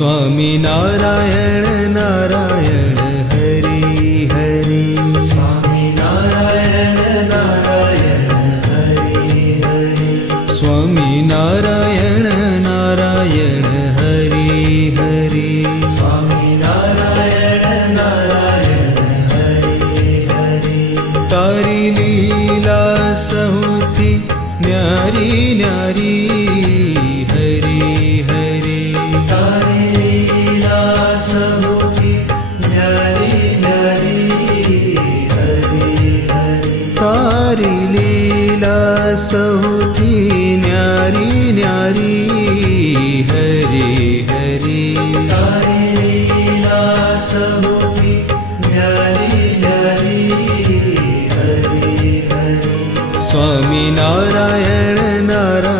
स्वामी नारायण नारायण हरि हरि। स्वामी नारायण नारायण हरि हरि। स्वामी नारायण नारायण हरि हरि। स्वामी नारायण नारायण हरि हरि। तारी लीला सहुथी न्यारी न्यारी हरि हरि। तारी लीला सहुथी न्यारी न्यारी हरि हरि। तारी लीला सहुथी न्यारी न्यारी हरि हरि। तारी लीला सहुथी न्यारी न्यारी हरि हरि। स्वामी नारायण नारायण